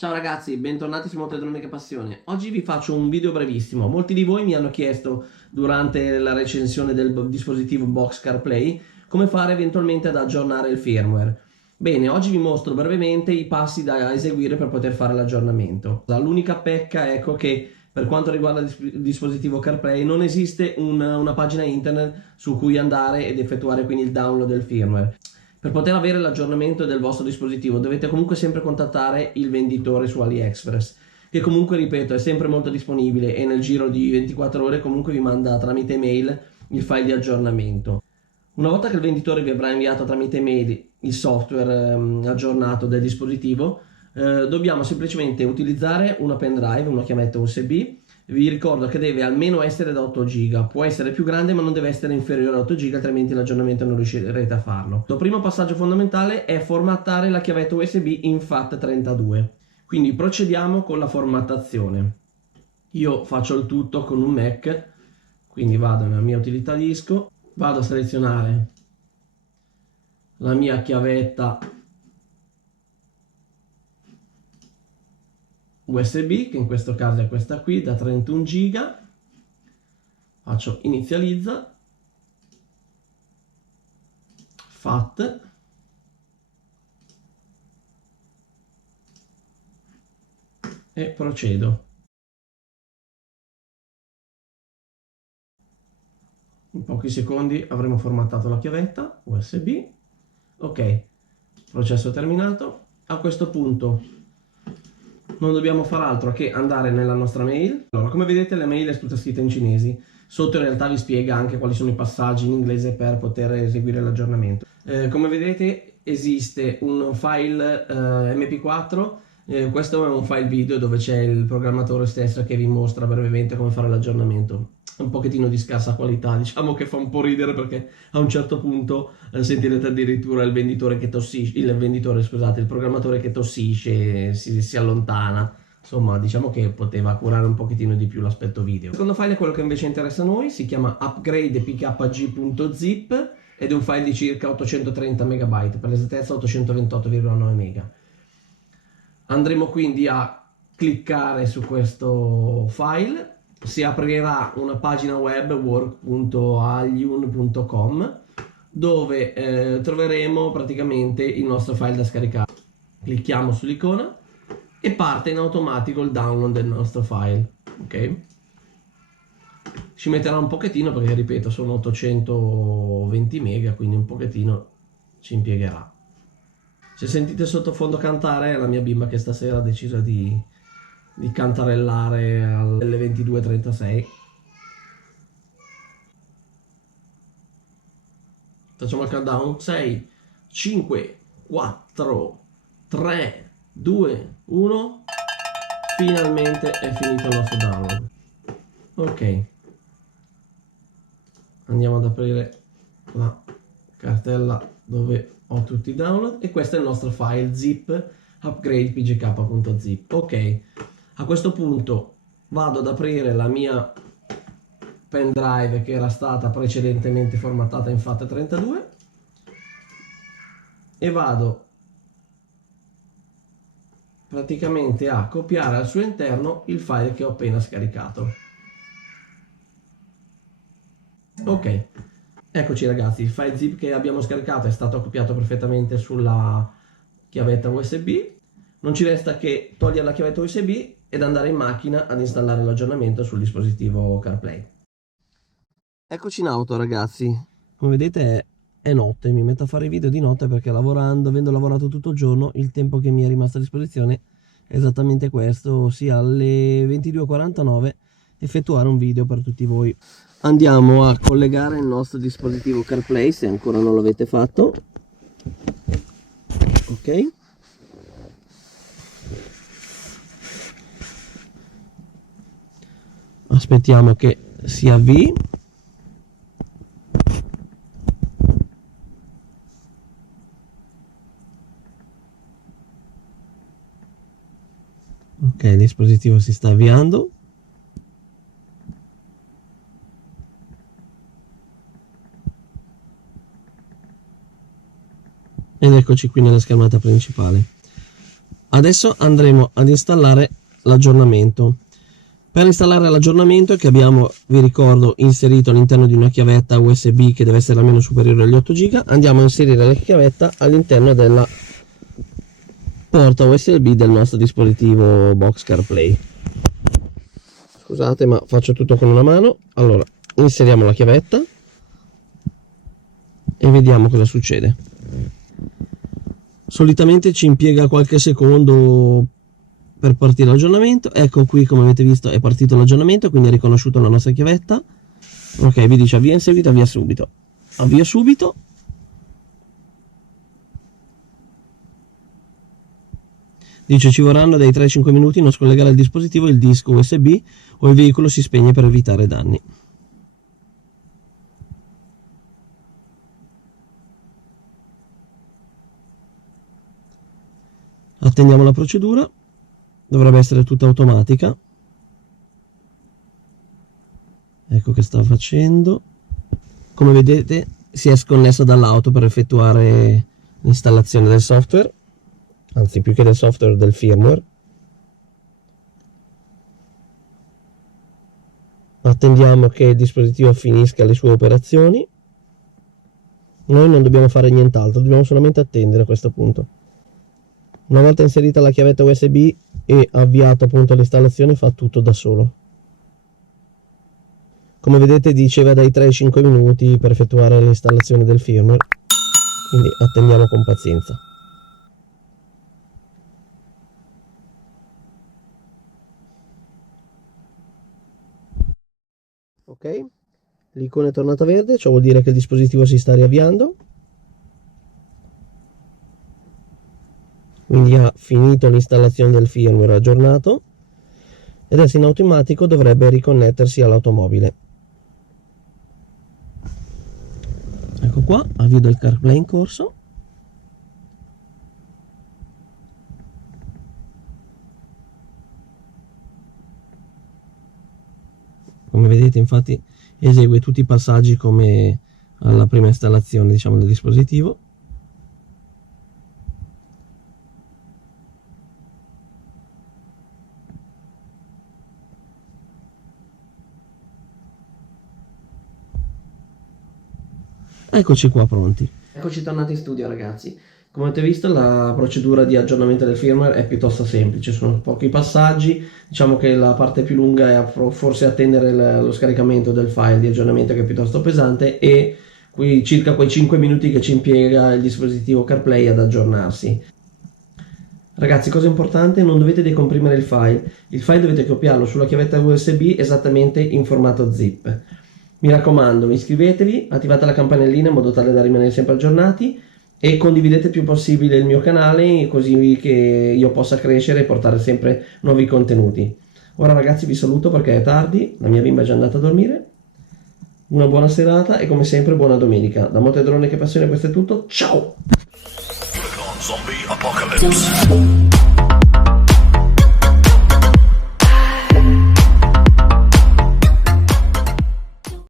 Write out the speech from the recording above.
Ciao ragazzi, bentornati su Motodromica Passione. Oggi vi faccio un video brevissimo. Molti di voi mi hanno chiesto durante la recensione del dispositivo Box CarPlay come fare eventualmente ad aggiornare il firmware. Bene, oggi vi mostro brevemente i passi da eseguire per poter fare l'aggiornamento. L'unica pecca, ecco, che per quanto riguarda il dispositivo CarPlay non esiste una pagina internet su cui andare ed effettuare quindi il download del firmware. Per poter avere l'aggiornamento del vostro dispositivo dovete comunque sempre contattare il venditore su AliExpress, che comunque, ripeto, è sempre molto disponibile e nel giro di 24 ore comunque vi manda tramite mail il file di aggiornamento. Una volta che il venditore vi avrà inviato tramite mail il software aggiornato del dispositivo, dobbiamo semplicemente utilizzare una pendrive, una chiavetta USB. Vi ricordo che deve almeno essere da 8 giga, può essere più grande ma non deve essere inferiore a 8 giga, altrimenti l'aggiornamento non riuscirete a farlo. Il primo passaggio fondamentale è formattare la chiavetta USB in FAT32. Quindi procediamo con la formattazione. Io faccio il tutto con un Mac, quindi vado nella mia utilità disco, vado a selezionare la mia chiavetta USB, che in questo caso è questa qui da 31 giga, faccio inizializza, FAT, e procedo. In pochi secondi avremo formattato la chiavetta USB. Ok, processo terminato. A questo punto non dobbiamo fare altro che andare nella nostra mail. Allora, come vedete la mail è tutta scritta in cinese. Sotto in realtà vi spiega anche quali sono i passaggi in inglese per poter eseguire l'aggiornamento. Come vedete esiste un file MP4. Questo è un file video dove c'è il programmatore stesso che vi mostra brevemente come fare l'aggiornamento. Un pochettino di scarsa qualità, diciamo che fa un po' ridere perché a un certo punto sentirete addirittura il venditore che tossisce, il programmatore che tossisce, si allontana. Insomma, diciamo che poteva curare un pochettino di più l'aspetto video. Il secondo file è quello che invece interessa a noi, si chiama upgrade.pkg.zip ed è un file di circa 830 MB, per l'esattezza 828,9 MB. Andremo quindi a cliccare su questo file, si aprirà una pagina web work.aliun.com dove troveremo praticamente il nostro file da scaricare. Clicchiamo sull'icona e parte in automatico il download del nostro file. Ok? Ci metterà un pochettino perché, ripeto, sono 820 mega, quindi un pochettino ci impiegherà. Se sentite sottofondo cantare è la mia bimba che stasera ha deciso di cantarellare alle 22:36. Facciamo il countdown. 6, 5, 4, 3, 2, 1. Finalmente è finito il nostro download. Ok. Andiamo ad aprire la cartella dove ho tutti i download e questo è il nostro file zip upgrade.pgk.zip. Ok, a questo punto vado ad aprire la mia pendrive che era stata precedentemente formattata in FAT32 e vado praticamente a copiare al suo interno il file che ho appena scaricato. Ok, eccoci ragazzi, il file zip che abbiamo scaricato è stato copiato perfettamente sulla chiavetta USB. Non ci resta che togliere la chiavetta USB ed andare in macchina ad installare l'aggiornamento sul dispositivo CarPlay. Eccoci in auto ragazzi, come vedete è notte, mi metto a fare i video di notte perché avendo lavorato tutto il giorno, il tempo che mi è rimasto a disposizione è esattamente questo, ossia alle 22:49 effettuare un video per tutti voi. Andiamo a collegare il nostro dispositivo CarPlay se ancora non l'avete fatto. Ok. Aspettiamo che si avvii. Ok, il dispositivo si sta avviando. Ed eccoci qui nella schermata principale. Adesso andremo ad installare l'aggiornamento. Per installare l'aggiornamento, che abbiamo, vi ricordo, inserito all'interno di una chiavetta USB che deve essere almeno superiore agli 8 GB, andiamo a inserire la chiavetta all'interno della porta USB del nostro dispositivo Box CarPlay. Scusate, ma faccio tutto con una mano. Allora, inseriamo la chiavetta e vediamo cosa succede. Solitamente ci impiega qualche secondo per partire l'aggiornamento. Ecco qui, come avete visto, è partito l'aggiornamento, quindi ha riconosciuto la nostra chiavetta. Ok, vi dice avvia in seguito, avvia subito. Avvia subito. Dice ci vorranno dai 3 ai 5 minuti, non scollegare il dispositivo, il disco USB o il veicolo si spegne per evitare danni. Attendiamo la procedura, dovrebbe essere tutta automatica. Ecco che sta facendo. Come vedete si è sconnessa dall'auto per effettuare l'installazione del software, anzi più che del software, del firmware. Attendiamo che il dispositivo finisca le sue operazioni. Noi non dobbiamo fare nient'altro, dobbiamo solamente attendere a questo punto. Una volta inserita la chiavetta USB e avviato appunto l'installazione, fa tutto da solo. Come vedete diceva dai 3 ai 5 minuti per effettuare l'installazione del firmware, quindi attendiamo con pazienza. Ok, l'icona è tornata verde, ciò vuol dire che il dispositivo si sta riavviando. Quindi ha finito l'installazione del firmware aggiornato e adesso in automatico dovrebbe riconnettersi all'automobile. Ecco qua, avvio del CarPlay in corso. Come vedete infatti esegue tutti i passaggi come alla prima installazione, diciamo, del dispositivo. Eccoci qua pronti. Eccoci tornati in studio ragazzi. Come avete visto la procedura di aggiornamento del firmware è piuttosto semplice, sono pochi passaggi, diciamo che la parte più lunga è forse attendere lo scaricamento del file di aggiornamento che è piuttosto pesante e qui circa quei 5 minuti che ci impiega il dispositivo CarPlay ad aggiornarsi. Ragazzi, cosa importante, non dovete decomprimere il file dovete copiarlo sulla chiavetta USB esattamente in formato zip. Mi raccomando, iscrivetevi, attivate la campanellina in modo tale da rimanere sempre aggiornati e condividete il più possibile il mio canale così che io possa crescere e portare sempre nuovi contenuti. Ora ragazzi vi saluto perché è tardi, la mia bimba è già andata a dormire. Una buona serata e come sempre buona domenica. Da Moto e Drone che Passione questo è tutto, ciao! Zombie Apocalypse.